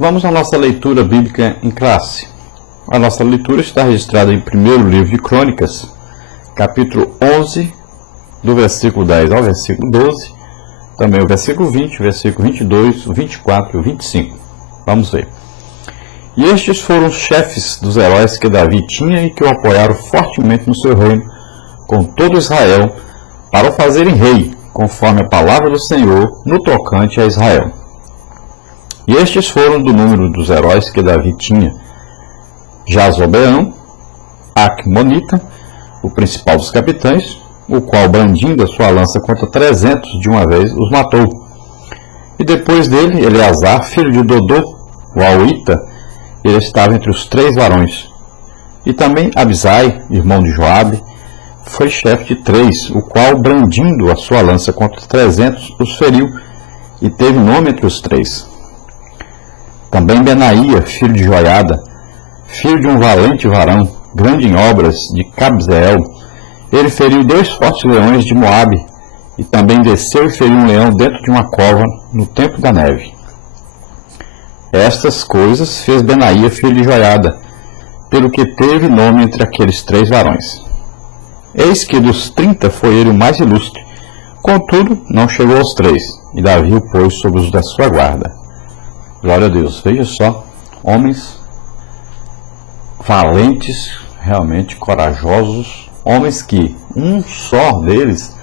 Vamos à nossa leitura bíblica em classe. A nossa leitura está registrada em primeiro livro de Crônicas, capítulo 11, do versículo 10 ao versículo 12, também o versículo 20, o versículo 22, o 24 e o 25. Vamos ver. E estes foram os chefes dos heróis que Davi tinha e que o apoiaram fortemente no seu reino, com todo Israel, para o fazerem rei, conforme a palavra do Senhor no tocante a Israel. E estes foram do número dos heróis que Davi tinha: Jazobeão, Acmonita, o principal dos capitães, o qual, brandindo a sua lança contra 300 de uma vez, os matou. E depois dele, Eleazar, filho de Dodô, o Auita, ele estava entre os 3 varões. E também Abisai, irmão de Joabe, foi chefe de 3, o qual, brandindo a sua lança contra 300, os feriu, e teve nome entre os 3. Também Benaía, filho de Joiada, filho de um valente varão, grande em obras, de Cabzeel, ele feriu 2 fortes leões de Moabe, e também desceu e feriu um leão dentro de uma cova, no tempo da neve. Estas coisas fez Benaía, filho de Joiada, pelo que teve nome entre aqueles 3 varões. Eis que dos 30 foi ele o mais ilustre, contudo não chegou aos 3, e Davi o pôs sobre os da sua guarda. Glória a Deus. Veja só, homens valentes, realmente corajosos, homens que um só deles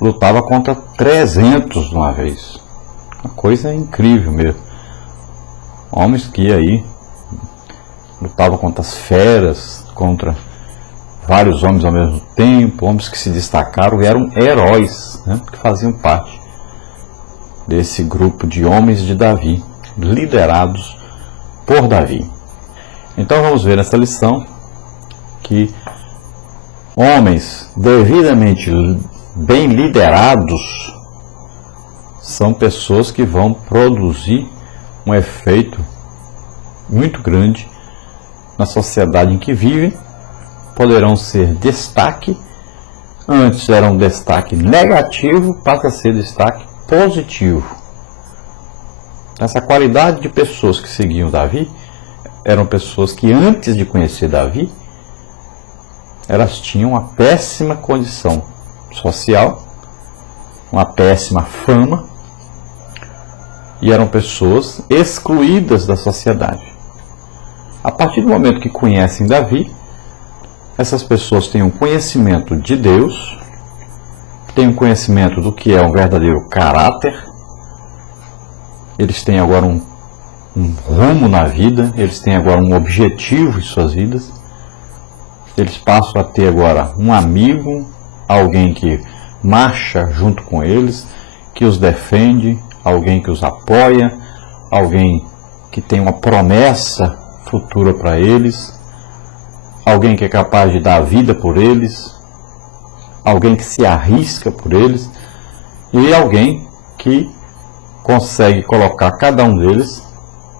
lutava contra 300 de uma vez. Uma coisa incrível mesmo. Homens que aí lutavam contra as feras, contra vários homens ao mesmo tempo, homens que se destacaram e eram heróis, né, que faziam parte desse grupo de homens de Davi, liderados por Davi. Então vamos ver nessa lição que homens devidamente bem liderados são pessoas que vão produzir um efeito muito grande na sociedade em que vivem. Poderão ser destaque, antes era um destaque negativo, passa a ser destaque positivo. Essa qualidade de pessoas que seguiam Davi eram pessoas que antes de conhecer Davi, elas tinham uma péssima condição social, uma péssima fama, e eram pessoas excluídas da sociedade. A partir do momento que conhecem Davi, essas pessoas têm um conhecimento de Deus, têm um conhecimento do que é um verdadeiro caráter, eles têm agora um rumo na vida, eles têm agora um objetivo em suas vidas, eles passam a ter agora um amigo, alguém que marcha junto com eles, que os defende, alguém que os apoia, alguém que tem uma promessa futura para eles, alguém que é capaz de dar a vida por eles, alguém que se arrisca por eles, e alguém que consegue colocar cada um deles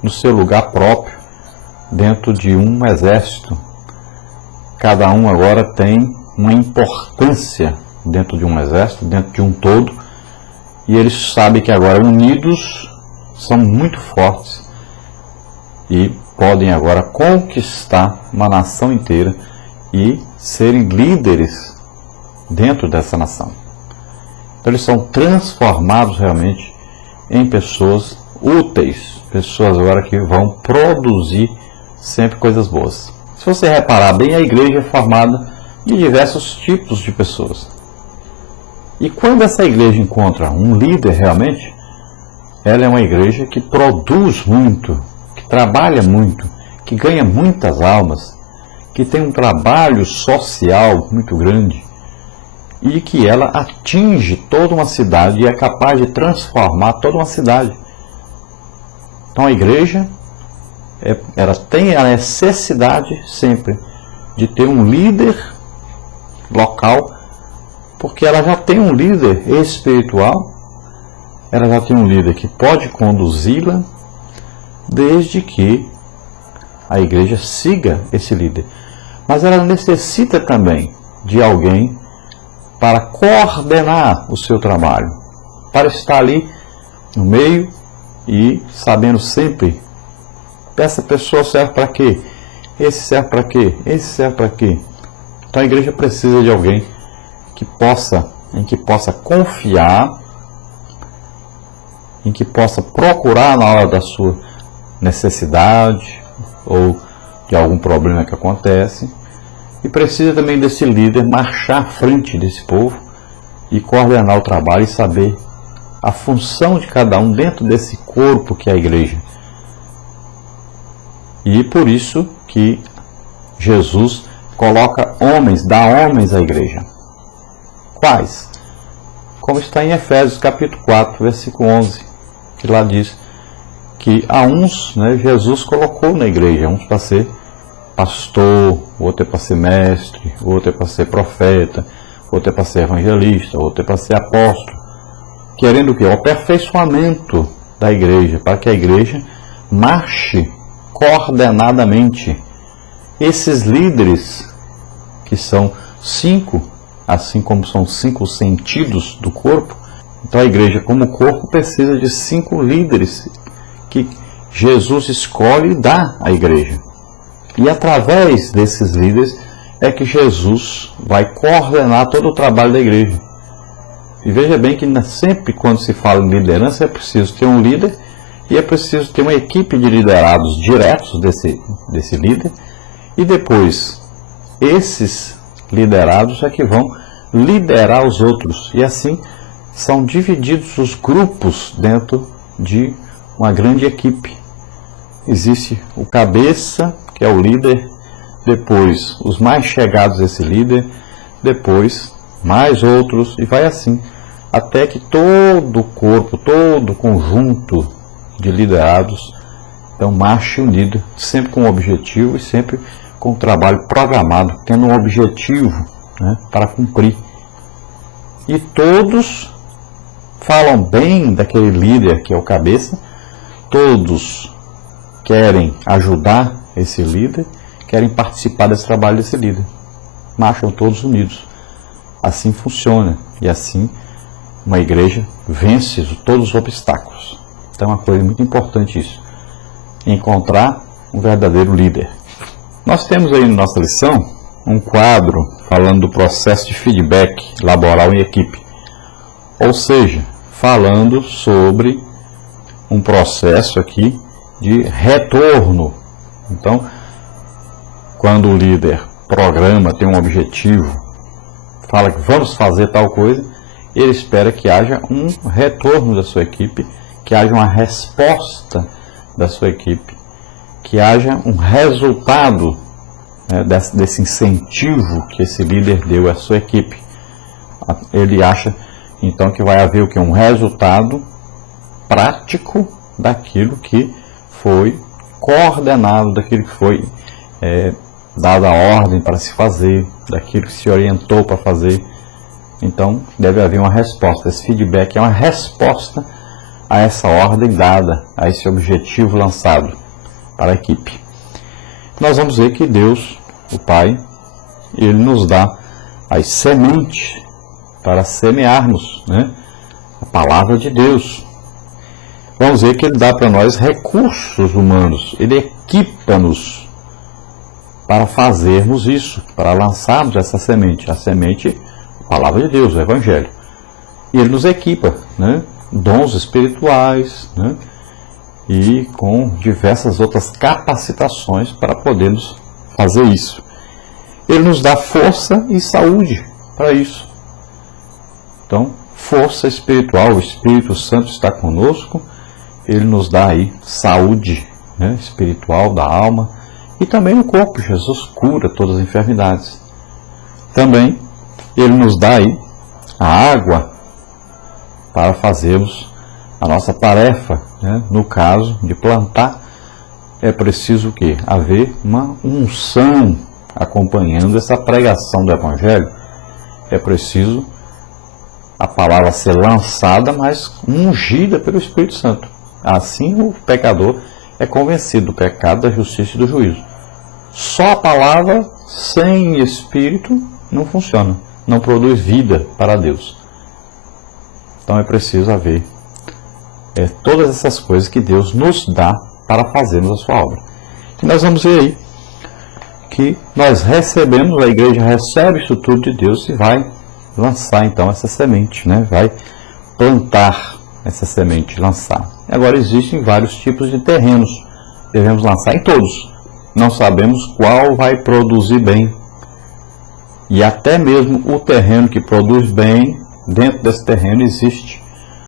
no seu lugar próprio dentro de um exército. Cada um agora tem uma importância dentro de um exército, dentro de um todo, e eles sabem que agora unidos são muito fortes e podem agora conquistar uma nação inteira e serem líderes dentro dessa nação. Então eles são transformados realmente em pessoas úteis, pessoas agora que vão produzir sempre coisas boas. Se você reparar bem, a igreja é formada de diversos tipos de pessoas. E quando essa igreja encontra um líder realmente, ela é uma igreja que produz muito, que trabalha muito, que ganha muitas almas, que tem um trabalho social muito grande e que ela atinge toda uma cidade e é capaz de transformar toda uma cidade. Então a igreja, ela tem a necessidade sempre de ter um líder local, porque ela já tem um líder espiritual, ela já tem um líder que pode conduzi-la, desde que a igreja siga esse líder. Mas ela necessita também de alguém para coordenar o seu trabalho, para estar ali no meio e sabendo sempre Essa pessoa serve para quê? Esse serve para quê? Esse serve para quê? Então a igreja precisa de alguém em que possa confiar, em que possa procurar na hora da sua necessidade ou de algum problema que acontece, e precisa também desse líder marchar à frente desse povo e coordenar o trabalho e saber a função de cada um dentro desse corpo que é a igreja. E por isso que Jesus coloca homens, dá homens à igreja. Quais? Como está em Efésios capítulo 4, versículo 11, que lá diz que a uns, Jesus colocou na igreja, uns para ser pastor, outro é para ser mestre, outro é para ser profeta, outro é para ser evangelista, outro é para ser apóstolo, querendo o quê? O aperfeiçoamento da igreja, para que a igreja marche coordenadamente. Esses líderes, que são 5, assim como são 5 sentidos do corpo, então a igreja como corpo precisa de 5 líderes que Jesus escolhe e dá à igreja. E através desses líderes é que Jesus vai coordenar todo o trabalho da igreja. E veja bem que sempre quando se fala em liderança é preciso ter um líder e é preciso ter uma equipe de liderados diretos desse líder, e depois esses liderados é que vão liderar os outros, e assim são divididos os grupos dentro de uma grande equipe. Existe o cabeça, que é o líder, depois os mais chegados a esse líder, depois mais outros, e vai assim, até que todo o corpo, todo o conjunto de liderados, então marche unido, sempre com um objetivo e sempre com um trabalho programado, tendo um objetivo para cumprir. E todos falam bem daquele líder que é o cabeça, todos querem ajudar esse líder, querem participar desse trabalho desse líder. Marcham todos unidos. Assim funciona. E assim uma igreja vence todos os obstáculos. Então é uma coisa muito importante isso. Encontrar um verdadeiro líder. Nós temos aí na nossa lição um quadro falando do processo de feedback laboral em equipe. Ou seja, falando sobre um processo aqui de retorno. Então, quando o líder programa, tem um objetivo, fala que vamos fazer tal coisa, ele espera que haja um retorno da sua equipe, que haja uma resposta da sua equipe, que haja um resultado desse incentivo que esse líder deu à sua equipe. Ele acha então que vai haver o que? Um resultado prático daquilo que foi coordenado, daquilo que foi dada a ordem para se fazer, daquilo que se orientou para fazer. Então deve haver uma resposta. Esse feedback é uma resposta a essa ordem dada, a esse objetivo lançado para a equipe. Nós vamos ver que Deus, o Pai, Ele nos dá as sementes para semearmos, a palavra de Deus. Vamos ver que Ele dá para nós recursos humanos, Ele equipa-nos para fazermos isso, para lançarmos essa semente, a semente, a palavra de Deus, o Evangelho. E Ele nos equipa, dons espirituais, e com diversas outras capacitações para podermos fazer isso. Ele nos dá força e saúde para isso. Então, força espiritual, o Espírito Santo está conosco, ele nos dá aí saúde espiritual da alma e também o corpo. Jesus cura todas as enfermidades. Também ele nos dá aí a água para fazermos a nossa tarefa. No caso de plantar, é preciso o quê? Haver uma unção acompanhando essa pregação do Evangelho. É preciso a palavra ser lançada, mas ungida pelo Espírito Santo. Assim o pecador é convencido do pecado, da justiça e do juízo. Só a palavra sem Espírito não funciona, não produz vida para Deus. Então é preciso haver todas essas coisas que Deus nos dá para fazermos a sua obra. E nós vamos ver aí que nós recebemos, a igreja recebe isso tudo de Deus e vai lançar então essa semente, né? Vai plantar essa semente, lançar. Agora existem vários tipos de terrenos, devemos lançar em todos. Não sabemos qual vai produzir bem. E até mesmo o terreno que produz bem, dentro desse terreno existe